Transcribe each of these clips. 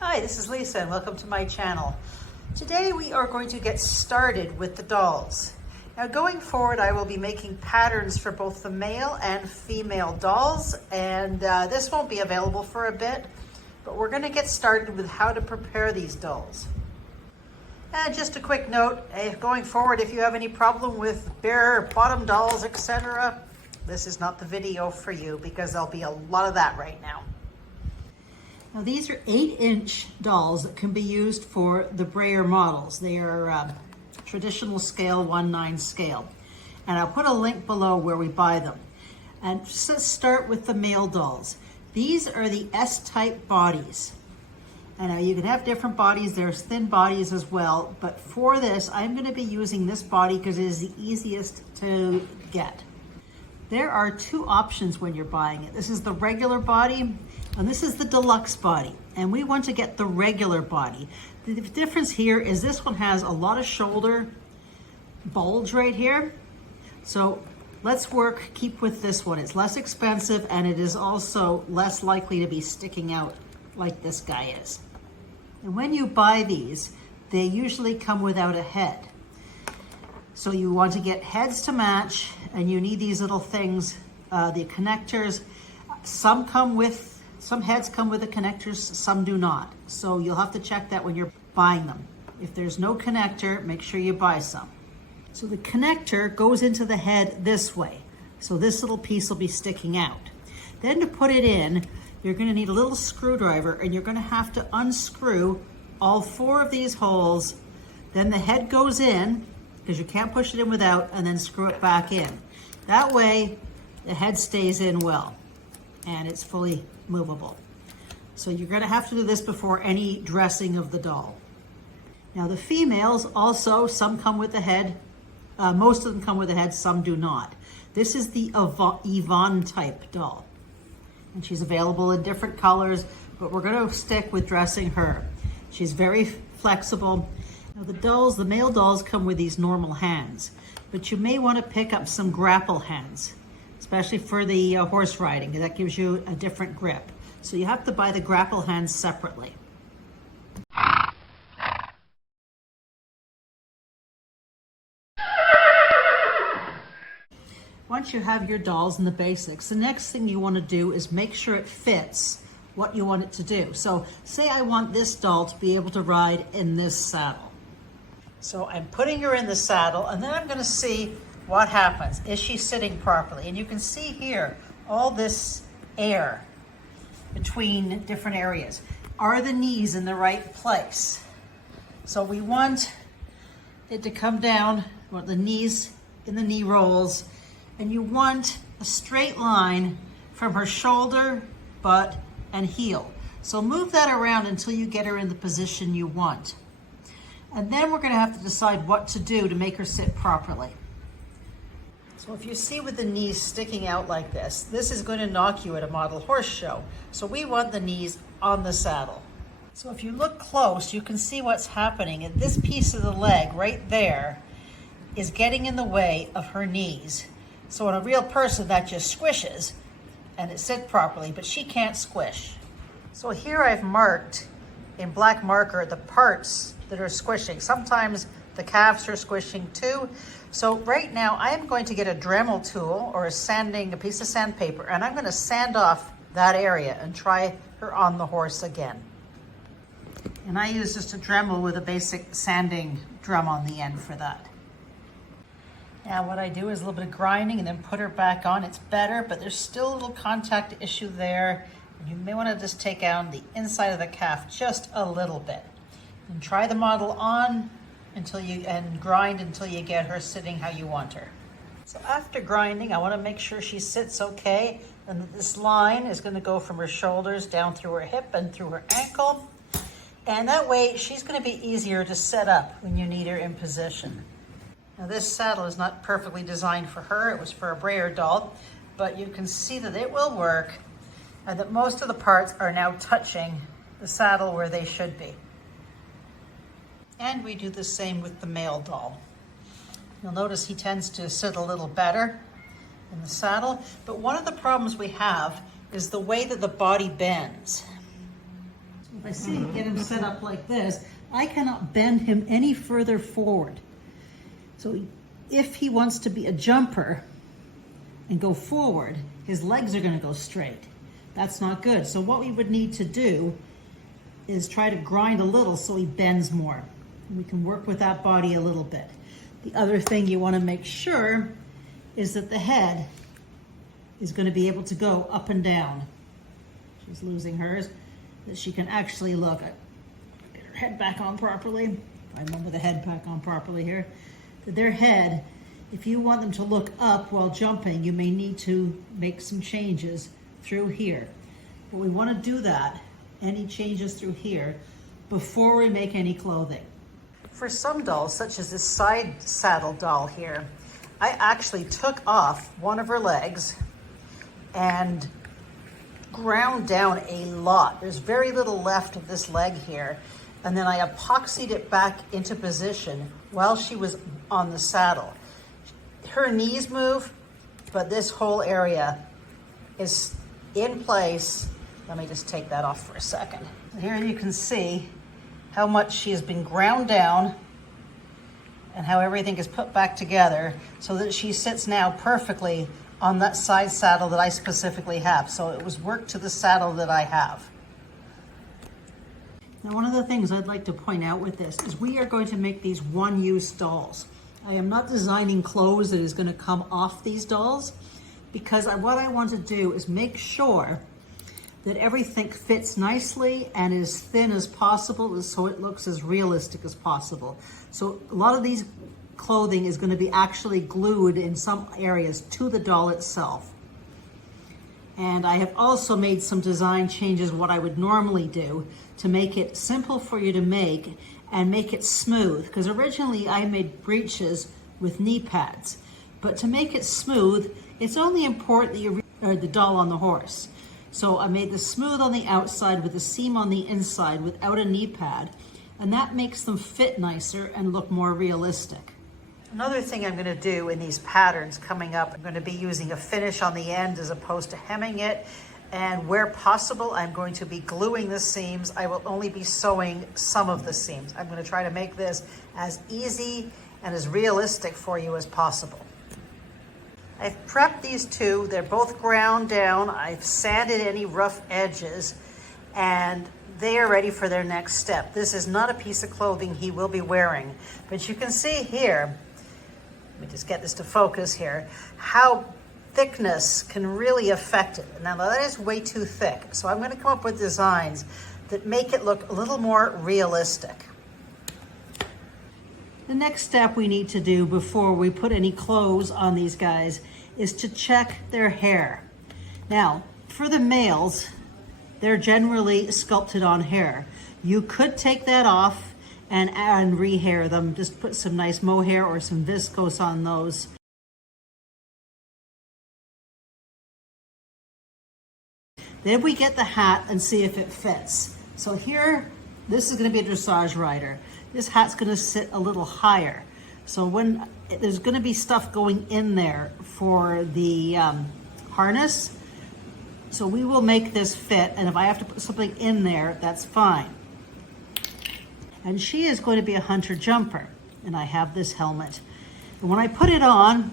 Hi, this is Lisa and welcome to my channel. Today we are going to get started with the dolls. Now going forward I will be making patterns for both the male and female dolls, and this won't be available for a bit, but we're going to get started with how to prepare these dolls. And just a quick note, going forward, if you have any problem with bare bottom dolls, etc., this is not the video for you because there'll be a lot of that right now. Now these are 8-inch dolls that can be used for the brayer models. They are traditional scale, 1/9 scale. And I'll put a link below where we buy them. And just let's start with the male dolls. These are the S-type bodies. And you can have different bodies, there's thin bodies as well, but for this, I'm gonna be using this body because it is the easiest to get. There are two options when you're buying it. This is the regular body, and this is the deluxe body. And we want to get the regular body. The difference here is this one has a lot of shoulder bulge right here. So let's keep with this one. It's less expensive and it is also less likely to be sticking out like this guy is. And when you buy these, they usually come without a head. So you want to get heads to match, and you need these little things, the connectors. Some heads come with the connectors, some do not. So you'll have to check that when you're buying them. If there's no connector, make sure you buy some. So the connector goes into the head this way. So this little piece will be sticking out. Then to put it in, you're gonna need a little screwdriver, and you're gonna have to unscrew all 4 of these holes. Then the head goes in, because you can't push it in without, and then screw it back in. That way, the head stays in well, and it's fully movable. So you're gonna have to do this before any dressing of the doll. Now the females also, some come with the head, most of them come with the head, some do not. This is the Yvonne type doll. And she's available in different colors, but we're gonna stick with dressing her. She's very flexible. Now the male dolls come with these normal hands, but you may want to pick up some grapple hands, especially for the horse riding. That gives you a different grip. So you have to buy the grapple hands separately. Once you have your dolls and the basics, the next thing you want to do is make sure it fits what you want it to do. So say I want this doll to be able to ride in this saddle. So I'm putting her in the saddle, and then I'm going to see what happens. Is she sitting properly? And you can see here all this air between different areas. Are the knees in the right place? So we want it to come down, want the knees in the knee rolls, and you want a straight line from her shoulder, butt, and heel. So move that around until you get her in the position you want. And then we're going to have to decide what to do to make her sit properly. So if you see with the knees sticking out like this, this is going to knock you at a model horse show. So we want the knees on the saddle. So if you look close, you can see what's happening. And this piece of the leg right there is getting in the way of her knees. So in a real person, that just squishes and it sits properly, but she can't squish. So here I've marked in black marker the parts that are squishing. Sometimes the calves are squishing too. So right now I am going to get a Dremel tool or a piece of sandpaper, and I'm going to sand off that area and try her on the horse again. And I use just a Dremel with a basic sanding drum on the end for that. Now what I do is a little bit of grinding and then put her back on. It's better, but there's still a little contact issue there. You may want to just take out the inside of the calf just a little bit. And try the model on and grind until you get her sitting how you want her. So after grinding, I want to make sure she sits okay, and that this line is going to go from her shoulders down through her hip and through her ankle. And that way she's going to be easier to set up when you need her in position. Now this saddle is not perfectly designed for her. It was for a brayer doll, but you can see that it will work and that most of the parts are now touching the saddle where they should be. And we do the same with the male doll. You'll notice he tends to sit a little better in the saddle, but one of the problems we have is the way that the body bends. If I get him set up like this, I cannot bend him any further forward. So if he wants to be a jumper and go forward, his legs are going to go straight. That's not good. So what we would need to do is try to grind a little so he bends more. We can work with that body a little bit. The other thing you want to make sure is that the head is going to be able to go up and down. She's losing hers, that she can actually look at. Get her head back on properly. I remember the head back on properly here. Their head, if you want them to look up while jumping, you may need to make some changes through here. But we want to do that, any changes through here, before we make any clothing. For some dolls, such as this side saddle doll here, I actually took off one of her legs and ground down a lot. There's very little left of this leg here. And then I epoxied it back into position while she was on the saddle. Her knees move, but this whole area is in place. Let me just take that off for a second. Here you can see how much she has been ground down and how everything is put back together so that she sits now perfectly on that side saddle that I specifically have. So it was worked to the saddle that I have. Now, one of the things I'd like to point out with this is we are going to make these one-use dolls. I am not designing clothes that is going to come off these dolls, because what I want to do is make sure that everything fits nicely and as thin as possible so it looks as realistic as possible. So a lot of these clothing is going to be actually glued in some areas to the doll itself. And I have also made some design changes, what I would normally do, to make it simple for you to make and make it smooth. Because originally I made breeches with knee pads. But to make it smooth, it's only important that you the doll on the horse. So I made the smooth on the outside with the seam on the inside without a knee pad. And that makes them fit nicer and look more realistic. Another thing I'm going to do in these patterns coming up, I'm going to be using a finish on the end as opposed to hemming it. And where possible, I'm going to be gluing the seams. I will only be sewing some of the seams. I'm going to try to make this as easy and as realistic for you as possible. I've prepped these two. They're both ground down. I've sanded any rough edges, and they are ready for their next step. This is not a piece of clothing he will be wearing, but you can see here, let me just get this to focus here, how thickness can really affect it. Now that is way too thick, so I'm going to come up with designs that make it look a little more realistic. The next step we need to do before we put any clothes on these guys is to check their hair. Now, for the males, they're generally sculpted on hair. You could take that off and rehair them. Just put some nice mohair or some viscose on those. Then we get the hat and see if it fits. So here, this is going to be a dressage rider. This hat's going to sit a little higher. So when there's going to be stuff going in there for the harness, so we will make this fit. And if I have to put something in there, that's fine. And she is going to be a hunter jumper. And I have this helmet. And when I put it on,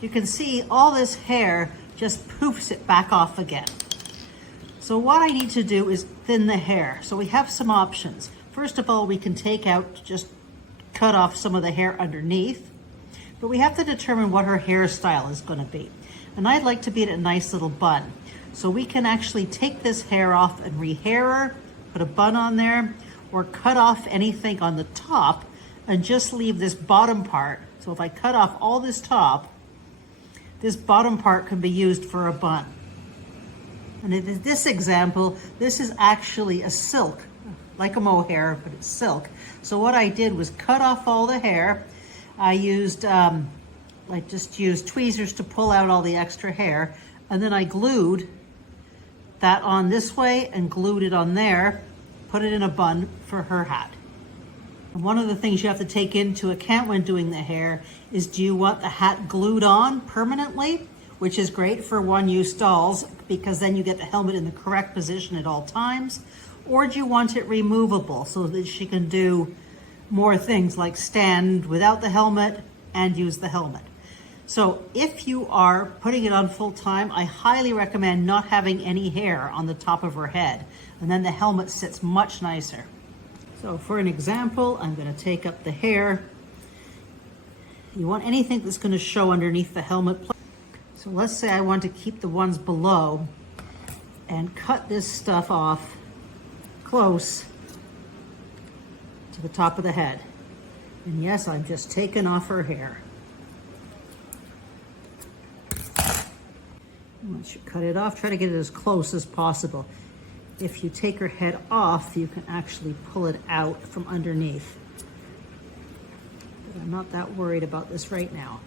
you can see all this hair just poofs it back off again. So what I need to do is thin the hair. So we have some options. First of all, we can take out, just cut off some of the hair underneath, but we have to determine what her hairstyle is going to be. And I'd like to be in a nice little bun. So we can actually take this hair off and rehair her, put a bun on there, or cut off anything on the top and just leave this bottom part. So if I cut off all this top, this bottom part can be used for a bun. And in this example, this is actually a silk, like a mohair, but it's silk. So what I did was cut off all the hair. I just used tweezers to pull out all the extra hair, and then I glued that on this way and glued it on there, put it in a bun for her hat. And one of the things you have to take into account when doing the hair is, do you want the hat glued on permanently, which is great for one-use dolls because then you get the helmet in the correct position at all times, or do you want it removable so that she can do more things like stand without the helmet and use the helmet? So if you are putting it on full time, I highly recommend not having any hair on the top of her head, and then the helmet sits much nicer. So for an example, I'm going to take up the hair. You want anything that's going to show underneath the helmet. So let's say I want to keep the ones below and cut this stuff off close to the top of the head. And yes, I'm just taking off her hair. Once you cut it off, try to get it as close as possible. If you take her head off, you can actually pull it out from underneath. But I'm not that worried about this right now.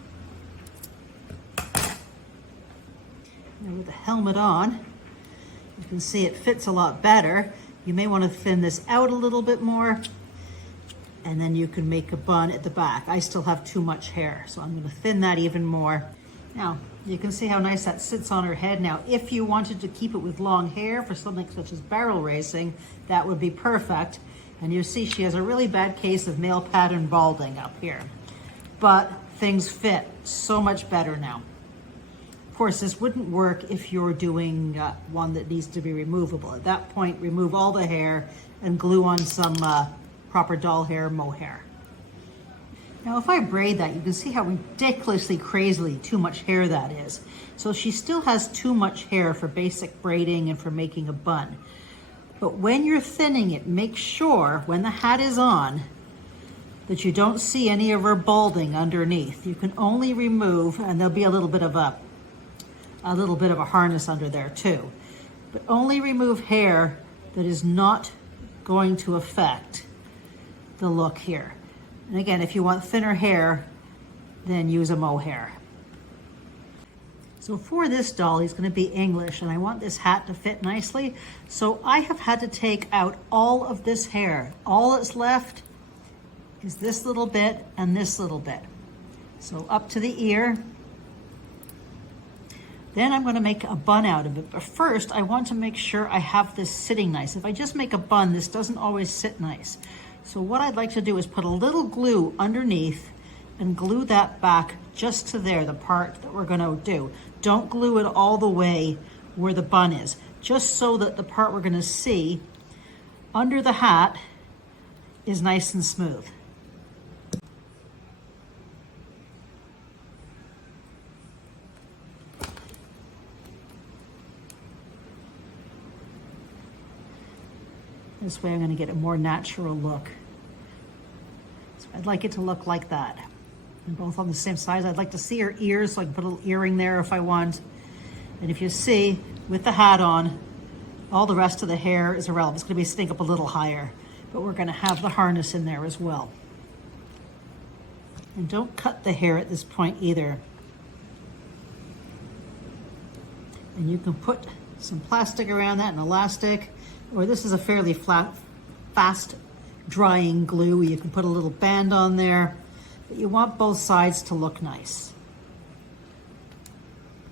Now with the helmet on, you can see it fits a lot better. You may want to thin this out a little bit more, and then you can make a bun at the back. I still have too much hair, so I'm going to thin that even more. Now, you can see how nice that sits on her head. Now, if you wanted to keep it with long hair for something such as barrel racing, that would be perfect. And you see she has a really bad case of male pattern balding up here. But things fit so much better now. Of course, this wouldn't work if you're doing one that needs to be removable. At that point, remove all the hair and glue on some proper doll hair mohair. Now, if I braid that, you can see how ridiculously crazily too much hair that is. So she still has too much hair for basic braiding and for making a bun. But when you're thinning it, make sure when the hat is on that you don't see any of her balding underneath. You can only remove, and there'll be a little bit of a harness under there too. But only remove hair that is not going to affect the look here. And again, if you want thinner hair, then use a mohair. So for this doll, he's going to be English, and I want this hat to fit nicely. So I have had to take out all of this hair. All that's left is this little bit and this little bit. So up to the ear. Then I'm going to make a bun out of it. But first, I want to make sure I have this sitting nice. If I just make a bun, this doesn't always sit nice. So what I'd like to do is put a little glue underneath and glue that back just to there, the part that we're going to do. Don't glue it all the way where the bun is, just so that the part we're going to see under the hat is nice and smooth. This way I'm going to get a more natural look. So I'd like it to look like that. And both on the same size. I'd like to see her ears, so I can put a little earring there if I want. And if you see, with the hat on, all the rest of the hair is irrelevant. It's going to be sitting up a little higher, but we're going to have the harness in there as well. And don't cut the hair at this point either. And you can put some plastic around that, and elastic, or this is a fairly fast drying glue. You can put a little band on there, but you want both sides to look nice.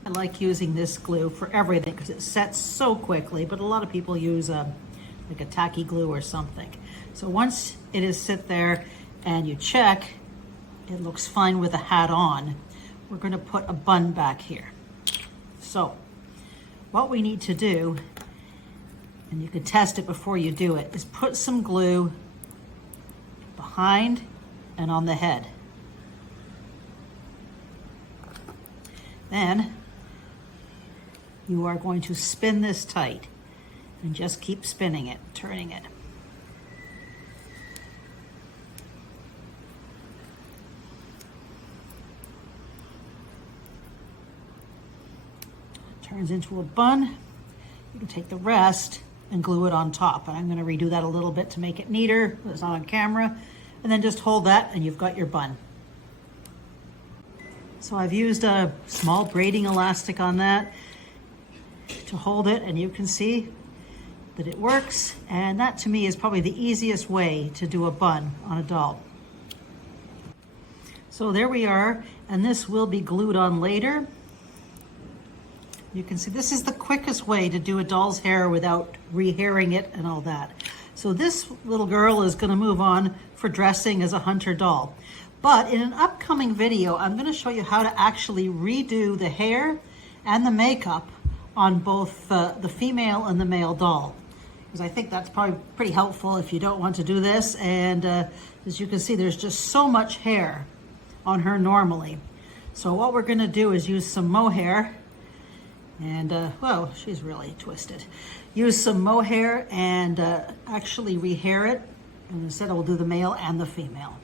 I like using this glue for everything because it sets so quickly, but a lot of people use like a tacky glue or something. So once it is sit there and you check, it looks fine with the hat on, we're going to put a bun back here. So what we need to do, and you can test it before you do it, is put some glue behind and on the head. Then you are going to spin this tight and just keep spinning it, turning it. Turns into a bun. You can take the rest and glue it on top. And I'm going to redo that a little bit to make it neater. It's not on camera. And then just hold that and you've got your bun. So I've used a small braiding elastic on that to hold it, and you can see that it works. And that to me is probably the easiest way to do a bun on a doll. So there we are, and this will be glued on later. You can see this is the quickest way to do a doll's hair without re-hairing it and all that. So this little girl is going to move on for dressing as a hunter doll. But in an upcoming video, I'm going to show you how to actually redo the hair and the makeup on both the female and the male doll. Because I think that's probably pretty helpful if you don't want to do this. And as you can see, there's just so much hair on her normally. So what we're going to do is use some mohair. And, well, she's really twisted. Use some mohair and actually rehair it. And instead, we'll do the male and the female.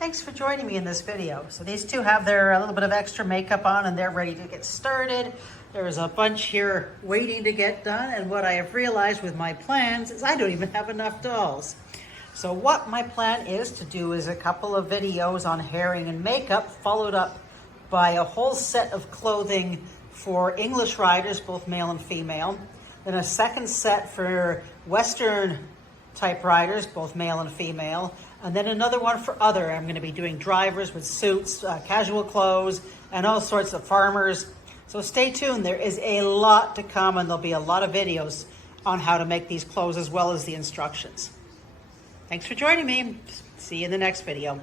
Thanks for joining me in this video. So these two have their little bit of extra makeup on and they're ready to get started. There's a bunch here waiting to get done. And what I have realized with my plans is I don't even have enough dolls. So what my plan is to do is a couple of videos on hairing and makeup, followed up by a whole set of clothing for English riders, both male and female. Then a second set for Western type riders, both male and female. And then another one for other. I'm going to be doing drivers with suits, casual clothes, and all sorts of farmers. So stay tuned. There is a lot to come, and there'll be a lot of videos on how to make these clothes as well as the instructions. Thanks for joining me. See you in the next video.